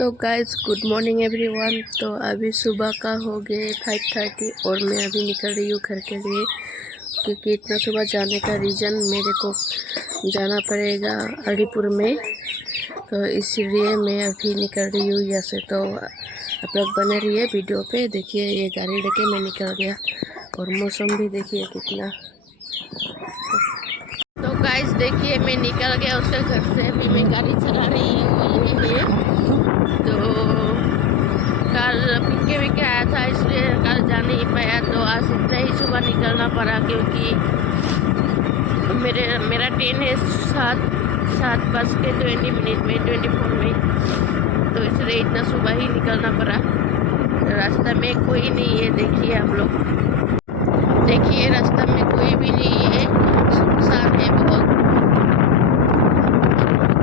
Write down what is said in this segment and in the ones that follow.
तो guys good morning everyone. तो अभी सुबह का हो गए 5:30 और मैं अभी निकल रही हूँ घर के लिए, क्योंकि इतना सुबह जाने का रीज़न मेरे को जाना पड़ेगा अलीपुर में। तो इसलिए मैं अभी निकल रही हूँ यहाँ से। तो आप लोग बने रहिए वीडियो पे। देखिए ये गाड़ी लेके मैं निकल गया और मौसम भी देखिए कितना। तो गाइस देखिए मैं निकल गया उसके घर से। अभी मैं गाड़ी चला रही हूँ ये तो कल पिंके विके आया था, इसलिए कल जा नहीं पाया। तो आज इतना ही सुबह निकलना पड़ा, क्योंकि मेरा ट्रेन है 7:20 में 24 में। तो इसलिए इतना सुबह ही निकलना पड़ा। रास्ता में कोई नहीं है, देखिए आप लोग, देखिए रास्ता में कोई भी नहीं है, सुनसान है बहुत।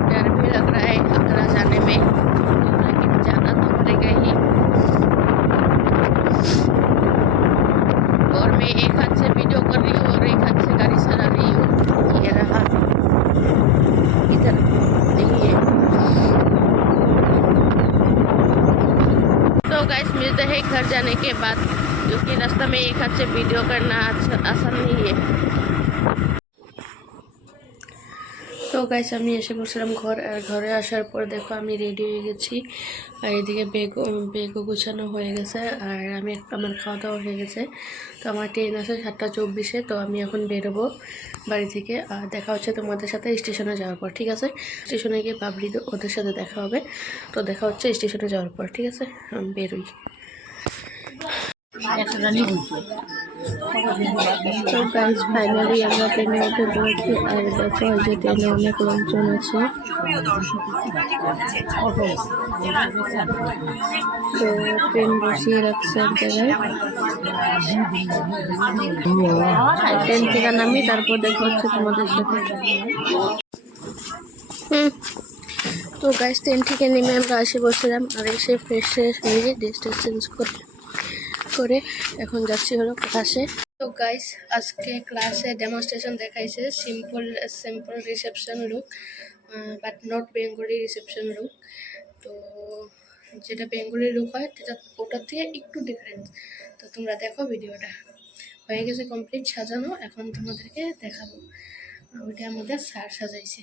डर भी लग रहा है आगरा जाने में, लेकिन जाना तो पड़ेगा ही। और मैं एक हाथ से वीडियो कर रही हूँ और एक हाथ से गाड़ी चला रही हूँ। ये रहा इधर देखिए। तो गाइस मिलते हैं घर जाने के बाद, क्योंकि रास्ता में एक हाथ से वीडियो करना आसान नहीं है। তো গাইস আমি এসে বসলাম ঘরে আসার পর দেখো আমি রেডি হয়ে গেছি। আর এদিকে বেগও গুছানো হয়ে গেছে, আর আমার খাওয়া দাওয়া হয়ে গেছে। তো আমার ট্রেন আছে 7:24-এ। তো আমি এখন বেরোবো বাড়ি থেকে। আর দেখা হচ্ছে তোমাদের সাথে স্টেশনে যাওয়ার পর, ঠিক আছে? স্টেশনে গিয়ে বাবলি ওদের সাথে দেখা হবে। তো দেখা হচ্ছে স্টেশনে যাওয়ার পর, ঠিক আছে? আমি বেরোই। তো গাইস ফাইনালি আমরা ট্রেনে উঠে পড়েছি। আর দেখো যে ট্রেনে অনেক লোকজন আছে। তো ট্রেন বসিয়ে রাখছে এক জায়গায়। ট্রেন থেকে নামি তারপর দেখা হচ্ছে তোমাদের সাথে। তো গাইস ট্রেন থেকে নেমে আমরা এসে বসলাম। আর এসে ফ্রেশ হয়ে ড্রেসটা চেঞ্জ করে এখন যাচ্ছি হলো ক্লাসে। তো গাইস আজকে ক্লাসে ডেমনস্ট্রেশন দেখাইছে simple reception look, but not Bengali reception look. তো যেটা বেঙ্গলি লুক হয় ওটার থেকে একটু ডিফারেন্স। তো তোমরা দেখো, ভিডিওটা হয়ে গেছে কমপ্লিট সাজানো। এখন তোমাদেরকে দেখাবো। ওইটা আমাদের স্যার সাজাইছে।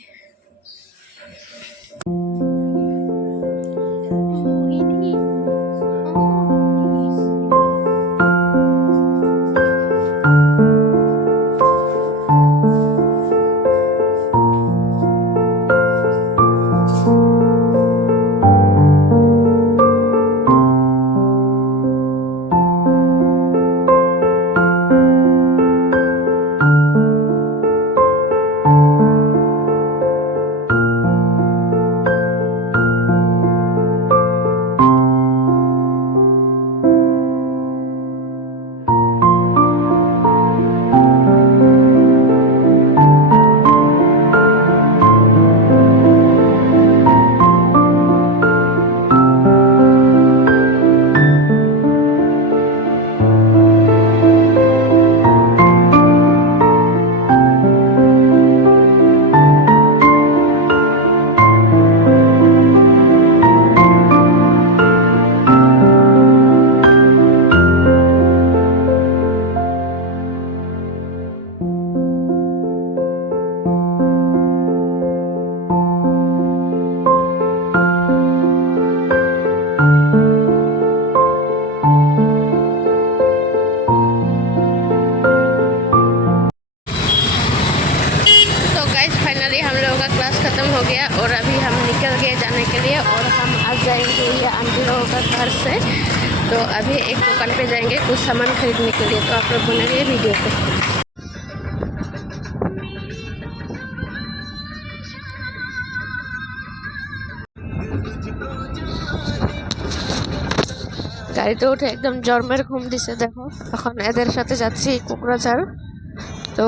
खत्म हो गया और अभी हम निकल गए जाने के लिए। और हम आज जाएंगे ये आंटी लोगों का घर से। तो अभी एक दुकान पे जाएंगे कुछ सामान खरीदने के लिए। तो आप लोग बने रहिए वीडियो पे। গাড়িতে উঠে একদম জন্মের ঘুম দিছে। দেখো এখন এদের সাথে যাচ্ছি কোকরাঝাড়। তো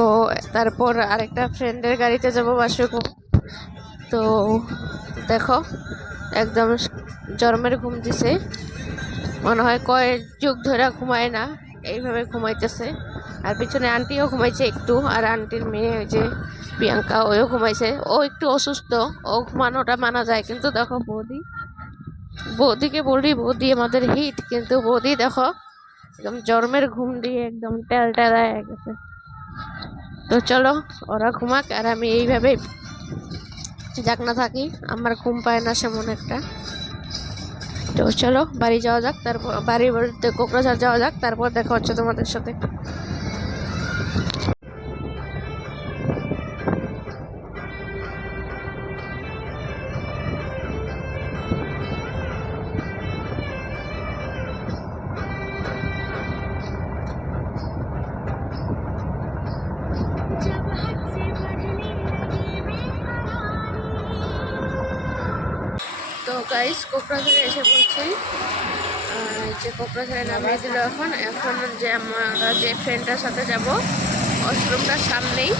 তারপর আরেকটা ফ্রেন্ডের গাড়িতে যাবো বাসুকু। তো দেখো একদম জন্মের ঘুম দিছে, মনে হয় কয়েক যুগ ধরে ঘুমায় না, এইভাবে ঘুমাইতেছে। আর পিছনে আন্টিও ঘুমাইছে একটু, আর আন্টির মেয়ে ওই যে প্রিয়াঙ্কা ওও ঘুমাইছে। ও একটু অসুস্থ, ও ঘুমানোটা মানা যায়, কিন্তু দেখো বৌদি বৌদিকে বলি বৌদি আমাদের হিট, কিন্তু বৌদি দেখো একদম জন্মের ঘুম দিয়ে একদম টেল টেলায় গেছে। তো চলো ওরা ঘুমাক, আর আমি এইভাবে জাগনা থাকি, আমার ঘুম পায় না সেমন একটা। তো চলো বাড়ি যাওয়া যাক, তারপর বাড়িতে কোকরাঝাড় যাওয়া যাক, তারপর দেখা হচ্ছে তোমাদের সাথে। তো গাইস কোকরাঝাড়ে এসে পড়ছি, যে কোকরাঝাড়ে নামিয়ে দিল। এখন যে আমরা যে ফ্রেন্ডটার সাথে যাব, ওয়াশরুমটার সামনেই।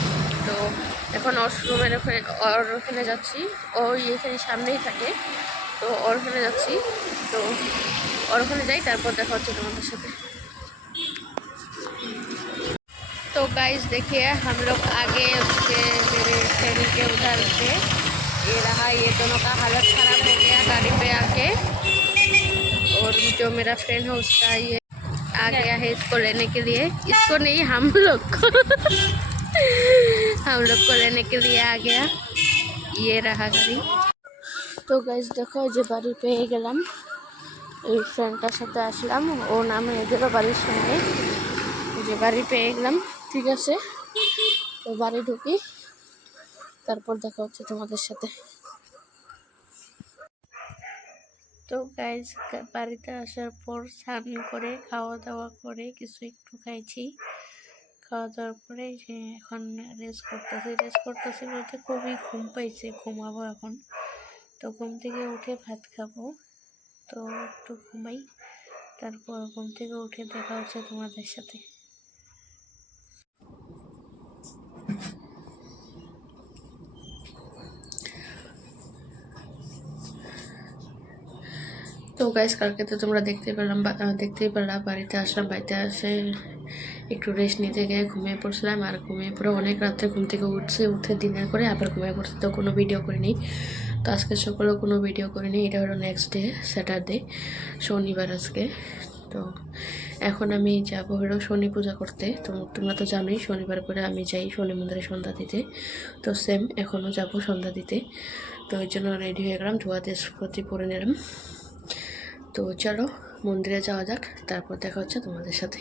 তো এখন ওয়াশরুমের ওখানে যাচ্ছি, ওই এখানে সামনেই থাকে, তো ওর ওখানে যাচ্ছি। তো ওর ওখানে যাই, তারপর দেখা হচ্ছে তোমাদের সাথে। तो गाइस देखिए हम लोग आगे उसके मेरे फ्रेंड के उधर पे ये रहा, ये दोनों का हालत ख़राब हो गया गाड़ी पे आके। और जो मेरा फ्रेंड है उसका ये आ गया है इसको लेने के लिए, इसको नहीं हम लोग को हम लोग को लेने के लिए आ गया। ये रहा गाड़ी। तो गाइस देखो जो बाड़ी पे গেলাম, এই ফ্রেন্ডটার সাথে আসলাম, ও নামে এদেরও বাড়ির সঙ্গে, যে বাড়ি পেয়ে গেলাম। ঠিক আছে, তো বাড়ি ঢুকি, তারপর দেখা হচ্ছে তোমাদের সাথে। তো গাইজ বাড়িতে আসার পর স্নান করে খাওয়া দাওয়া করে কিছু একটু খাইছি, খাওয়া দাওয়ার পরে যে এখন রেস্ট করতেছি বলতে খুবই ঘুম পাইছে, ঘুমাবো এখন। তো ঘুম থেকে উঠে ভাত খাবো, তো একটু ঘুমাই, তারপর ঘুম থেকে উঠে দেখা হচ্ছে তোমাদের সাথে। তো গাইস কালকে তো তোমরা দেখতেই পেলাম বাড়িতে আসলাম, বাড়িতে আসে একটু রেস্ট নিতে গিয়ে ঘুমিয়ে পড়ছিলাম, আর ঘুমিয়ে পড়ে অনেক রাত্রে ঘুম থেকে উঠে ডিনার করে আবার ঘুমিয়ে পড়ছি, তো কোনো ভিডিও করিনি। তো আজকে সকালেও কোনো ভিডিও করিনি, এটা হলো নেক্সট ডে স্যাটারডে, শনিবার আজকে। তো এখন আমি যাবো হলো শনি পূজা করতে। তো তোমরা তো জানোই শনিবার করে আমি যাই শনি মন্দিরে সন্ধ্যা দিতে, তো সেম এখনও যাব সন্ধ্যা দিতে। তো ওই জন্য রেডি হয়ে গেলাম, ধোয়া তেজপাতি পরে নিলাম। তো চলো মন্দিরে যাওয়া যাক, তারপর দেখা হচ্ছে তোমাদের সাথে।